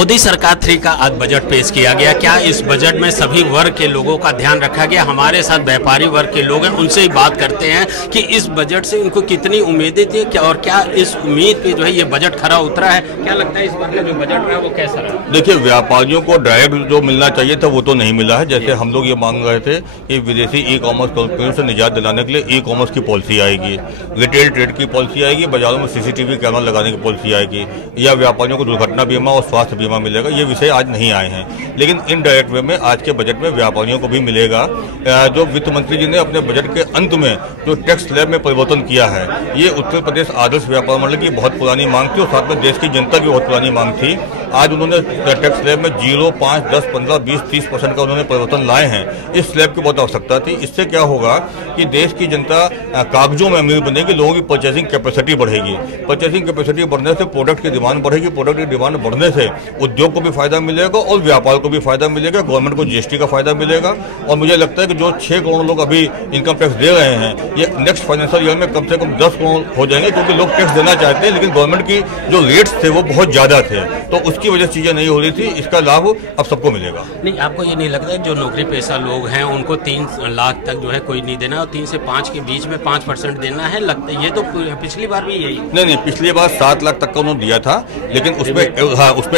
मोदी सरकार 3 का आज बजट पेश किया गया। क्या इस बजट में सभी वर्ग के लोगों का ध्यान रखा गया? हमारे साथ व्यापारी वर्ग के लोग हैं, उनसे ही बात करते हैं कि इस बजट से उनको कितनी उम्मीदें थी क्या और क्या इस उम्मीद पे जो है ये बजट खरा उतरा है। क्या लगता है इस बार का जो बजट रहा वो कैसा रहा? देखिए, व्यापारियों को डायरेक्ट जो मिलना चाहिए था वो तो नहीं मिला है। जैसे हम लोग ये मांग रहे थे कि विदेशी ई कॉमर्स कंपनियों से निजात दिलाने के लिए ई कॉमर्स की पॉलिसी आएगी, रिटेल ट्रेड की पॉलिसी आएगी, बाजारों में सीसीटीवी कैमरा लगाने की पॉलिसी आएगी, या व्यापारियों को दुर्घटना बीमा और स्वास्थ्य बीमा मिलेगा। ये विषय आज नहीं आए हैं, लेकिन इनडायरेक्ट वे में आज के बजट में व्यापारियों को भी मिलेगा। जो वित्त मंत्री जी ने अपने बजट के अंत में जो टैक्स स्लैब में परिवर्तन किया है, ये उत्तर प्रदेश आदर्श व्यापार मंडल की बहुत पुरानी मांग थी और साथ में देश की जनता की बहुत पुरानी मांग थी। आज उन्होंने टैक्स स्लैब में 0, 5, 10, 15, 20, 30% का उन्होंने परिवर्तन लाए हैं। इस स्लैब की बहुत आवश्यकता थी। इससे क्या होगा कि देश की जनता कागजों में अमीर बनेगी, लोगों की परचेसिंग कैपेसिटी बढ़ेगी। परचेसिंग कैपेसिटी बढ़ने से प्रोडक्ट की डिमांड बढ़ेगी, प्रोडक्ट की डिमांड बढ़ने से उद्योग को भी फायदा मिलेगा और व्यापार को भी फायदा मिलेगा, गवर्नमेंट को जीएसटी का फायदा मिलेगा। और मुझे लगता है कि जो 6 करोड़ लोग अभी इनकम टैक्स दे रहे हैं, ये नेक्स्ट फाइनेंशियल ईयर में कम से कम 10 करोड़ हो जाएंगे, क्योंकि लोग टैक्स देना चाहते हैं, लेकिन गवर्नमेंट की जो रेट्स थे वो बहुत ज्यादा थे, तो उसकी वजह से चीजें नहीं हो रही थी। इसका लाभ अब सबको मिलेगा। नहीं, आपको ये नहीं लगता जो नौकरी पेशा लोग हैं उनको 3 लाख तक जो है कोई नहीं देना और 3 से 5 के बीच में 5% देना है? लगता है ये तो पिछली बार भी यही। नहीं, पिछली बार 7 लाख तक का उन्होंने दिया था, लेकिन उसमें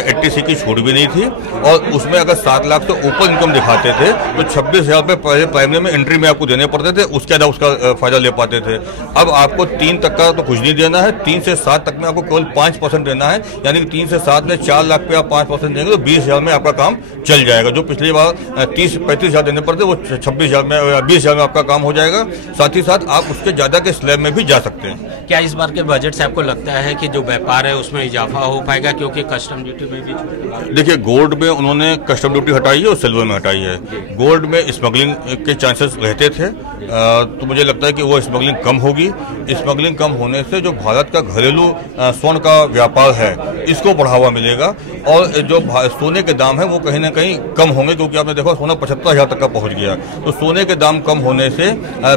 80C की छूट भी नहीं थी। और उसमें अगर 7 लाख से ऊपर इनकम दिखाते थे तो 26,000 रुपये पहले प्राइमरी में एंट्री में आपको देने पड़ते थे, उसके बाद उसका फायदा ले पाते थे। अब आपको 3 तक का तो कुछ नहीं देना है, 3 से 7 तक में आपको केवल 5% देना है। यानी कि 3 से 7 में 4 लाख पे आप 5% देंगे तो 20,000 में आपका काम चल जाएगा। जो पिछली बार 30-35,000 देने पड़ते वो 26,000 में 20,000 में आपका काम हो जाएगा। साथ ही साथ आप उसके ज्यादा के स्लैब में भी जा सकते हैं। क्या इस बार के बजट से आपको लगता है कि जो व्यापार है उसमें इजाफा हो पाएगा, क्योंकि कस्टम ड्यूटी में भी? देखिए, गोल्ड में उन्होंने कस्टम ड्यूटी हटाई है और सिल्वर में हटाई है। गोल्ड में स्मगलिंग के चांसेस रहते थे, तो मुझे लगता है कि वो स्मगलिंग कम होगी। स्मगलिंग कम होने से जो भारत का घरेलू स्वर्ण का व्यापार है इसको बढ़ावा मिलेगा और जो सोने के दाम है वो कहीं ना कहीं कम होंगे, क्योंकि आपने देखा सोना 75,000 तक का पहुंच गया। तो सोने के दाम कम होने से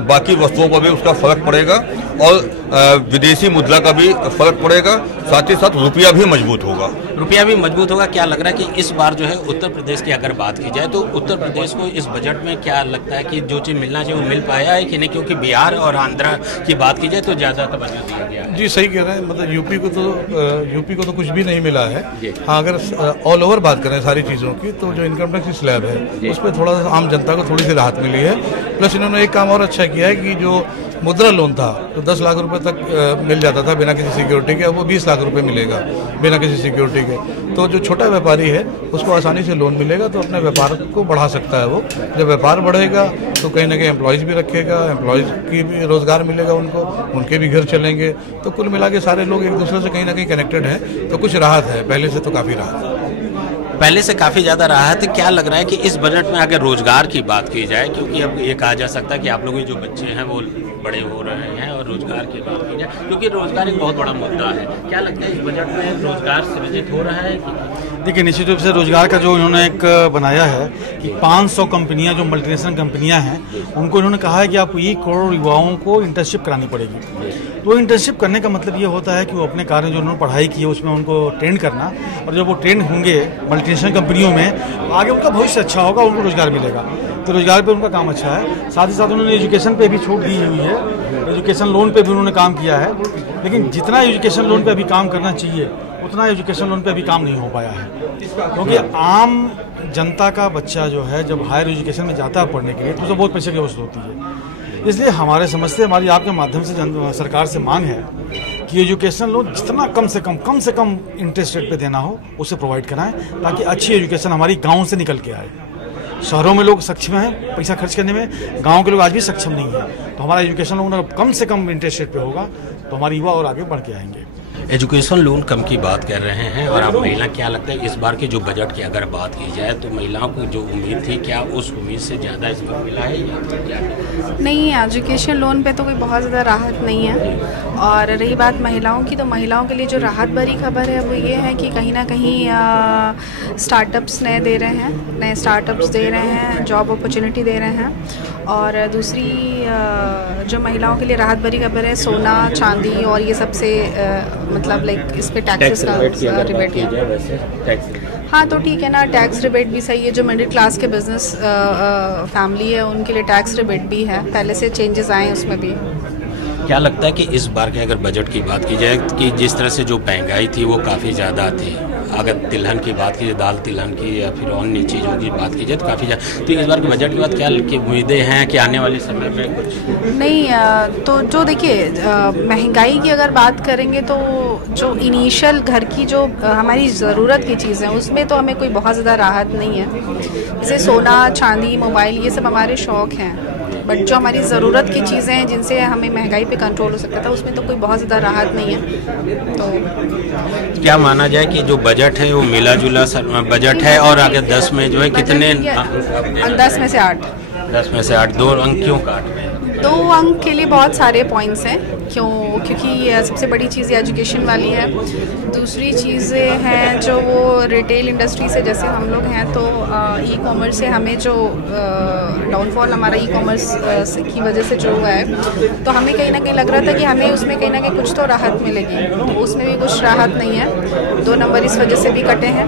बाकी वस्तुओं पर भी उसका फर्क पड़ेगा और विदेशी मुद्रा का भी फर्क पड़ेगा। साथ ही साथ रुपया भी मजबूत होगा। रुपया भी मजबूत होगा। क्या लग रहा है कि इस बार जो है उत्तर प्रदेश की अगर बात की जाए तो उत्तर प्रदेश को इस बजट में क्या लगता है कि जो चीज़ मिलना चाहिए वो मिल पाया है कि नहीं? क्योंकि बिहार और आंध्रा की बात की जाए तो ज़्यादा तवज्जो दिया गया है। जी सही कह रहे हैं, मतलब यूपी को तो कुछ भी नहीं मिला है। हाँ, अगर ऑल ओवर बात करें सारी चीज़ों की तो जो इनकम टैक्स स्लैब है उस पर थोड़ा सा आम जनता को थोड़ी सी राहत मिली है। प्लस इन्होंने एक काम और अच्छा किया है कि जो मुद्रा लोन था तो 10 लाख रुपए तक मिल जाता था बिना किसी सिक्योरिटी के, अब वो 20 लाख रुपए मिलेगा बिना किसी सिक्योरिटी के। तो जो छोटा व्यापारी है उसको आसानी से लोन मिलेगा तो अपने व्यापार को बढ़ा सकता है वो। जब व्यापार बढ़ेगा तो कहीं ना कहीं एम्प्लॉयज़ भी रखेगा, एम्प्लॉयज़ की भी रोजगार मिलेगा उनको, उनके भी घर चलेंगे। तो कुल मिला के सारे लोग एक दूसरे से कहीं ना कहीं कनेक्टेड हैं, तो कुछ राहत है, पहले से तो काफ़ी राहत है। पहले से काफ़ी ज़्यादा राहत है। क्या लग रहा है कि इस बजट में अगर रोजगार की बात की जाए, क्योंकि अब ये कहा जा सकता है कि आप लोगों के जो बच्चे हैं वो बड़े हो रहे हैं और रोजगार की बात की जाए, क्योंकि रोजगार एक बहुत बड़ा मुद्दा है, क्या लगता है इस बजट में रोजगार सृजित हो रहा है? देखिए, निश्चित रूप से रोजगार का जो उन्होंने एक बनाया है कि 500 कंपनियां जो मल्टीनेशनल कंपनियां हैं उनको इन्होंने कहा है कि आपको 1 करोड़ युवाओं को इंटर्नशिप करानी पड़ेगी। तो इंटर्नशिप करने का मतलब ये होता है कि वो अपने कार्य जो उन्होंने पढ़ाई की है उसमें उनको ट्रेंड करना, और जब वो ट्रेंड होंगे मल्टीनेशनल कंपनियों में आगे उनका भविष्य अच्छा होगा, उनको रोजगार मिलेगा। तो रोजगार पे उनका काम अच्छा है। साथ ही साथ उन्होंने एजुकेशन पे भी छूट दी हुई है, एजुकेशन लोन पे भी उन्होंने काम किया है। लेकिन जितना एजुकेशन लोन पे अभी काम करना चाहिए उतना एजुकेशन लोन पे अभी काम नहीं हो पाया है, क्योंकि आम जनता का बच्चा जो है जब हायर एजुकेशन में जाता है पढ़ने के लिए तो उसे बहुत पैसे की जरूरत होती है। इसलिए हमारे समझते हमारी आपके माध्यम से सरकार से मांग है कि एजुकेशन लोन जितना कम से कम इंटरेस्ट रेट पे देना हो उसे प्रोवाइड कराएं, ताकि अच्छी एजुकेशन हमारी गाँव से निकल के आए। शहरों में लोग सक्षम हैं पैसा खर्च करने में, गांव के लोग आज भी सक्षम नहीं है। तो हमारा एजुकेशन लोन अगर कम से कम इंटरेस्ट रेट पे होगा तो हमारे युवा और आगे बढ़ के आएंगे। एजुकेशन लोन कम की बात कर रहे हैं और आप महिला, क्या लगता है इस बार के जो बजट की अगर बात की जाए तो महिलाओं को जो उम्मीद थी क्या उस उम्मीद से ज़्यादा इस बार मिला है या क्या? नहीं, एजुकेशन लोन पे तो कोई बहुत ज़्यादा राहत नहीं है। और रही बात महिलाओं की, तो महिलाओं के लिए जो राहत भरी खबर है वो ये है कि कहीं ना कहीं स्टार्टअप्स नए दे रहे हैं, नए स्टार्टअप्स दे रहे हैं, जॉब अपॉर्चुनिटी दे रहे हैं। और दूसरी जो महिलाओं के लिए राहत भरी खबर है, सोना चांदी और ये सबसे मतलब लाइक इस पे टैक्सेस का रिबेट किया। हाँ तो ठीक है ना, टैक्स रिबेट भी सही है। जो मिडिल क्लास के बिजनेस फैमिली है उनके लिए टैक्स रिबेट भी है, पहले से चेंजेस आए हैं उसमें भी। क्या लगता है कि इस बार के अगर बजट की बात की जाए कि जिस तरह से जो महंगाई थी वो काफ़ी ज़्यादा थी, अगर तिलहन की बात की जाए, दाल तिलहन की या फिर अन्य चीज़ों की बात की जाए तो काफ़ी ज़्यादा, तो इस बार के बजट के बाद क्या उम्मीदें हैं कि आने वाले समय में कुछ नहीं तो जो देखिए महंगाई की अगर बात करेंगे तो जो इनिशियल घर की जो हमारी ज़रूरत की चीज़ें उसमें तो हमें कोई बहुत ज़्यादा राहत नहीं है। जैसे सोना, चांदी, मोबाइल, ये सब हमारे शौक़ हैं, बट जो हमारी ज़रूरत की चीज़ें हैं जिनसे हमें महंगाई पे कंट्रोल हो सकता था उसमें तो कोई बहुत ज़्यादा राहत नहीं है। तो क्या माना जाए कि जो बजट है वो मिला जुला बजट है, और अगर 10 में जो है कितने 10 में से 8 10 में से 8 2 अंक क्यों काट रहे हैं? 2 अंक के लिए बहुत सारे पॉइंट्स हैं, क्योंकि सबसे बड़ी चीज़ एजुकेशन वाली है। दूसरी चीज़ें हैं जो वो रिटेल इंडस्ट्री से, जैसे हम लोग हैं तो ई कॉमर्स से हमें जो डाउनफॉल हमारा ई कॉमर्स की वजह से जो हुआ है, तो हमें कहीं ना कहीं लग रहा था कि हमें उसमें कहीं ना कहीं कुछ तो राहत मिलेगी, तो उसमें भी कुछ राहत नहीं है। 2 नंबर इस वजह से भी कटे हैं।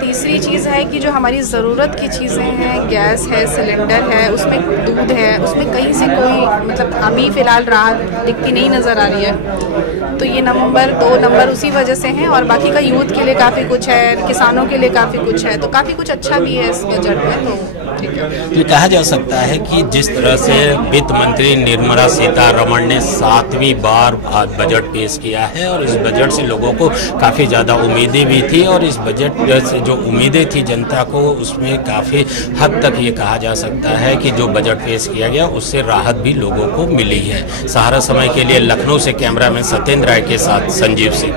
तीसरी चीज़ है कि जो हमारी ज़रूरत की चीज़ें हैं, गैस है, सिलेंडर है, उसमें दूध है, उसमें कहीं से कोई मतलब अभी फ़िलहाल राहत दिखती नहीं नज़र आ रही है। तो ये 2 नंबर उसी वजह से हैं, और बाकी का यूथ के लिए काफ़ी कुछ है, किसानों के लिए काफ़ी कुछ है, तो काफ़ी कुछ अच्छा भी है इस बजट में। तो ठीक है, ये कहा जा सकता है कि जिस तरह से वित्त मंत्री निर्मला सीतारमण ने 7वीं बार बजट पेश किया है, और इस बजट से लोगों को काफ़ी ज़्यादा उम्मीदें भी थी, और इस बजट से जो उम्मीदें थी जनता को, उसमें काफ़ी हद तक ये कहा जा सकता है कि जो बजट पेश किया गया उससे राहत भी लोगों को मिली है। सहारा समय के लिए लखनऊ से कैमरामैन सत्येंद्र राय के साथ संजीव सिंह।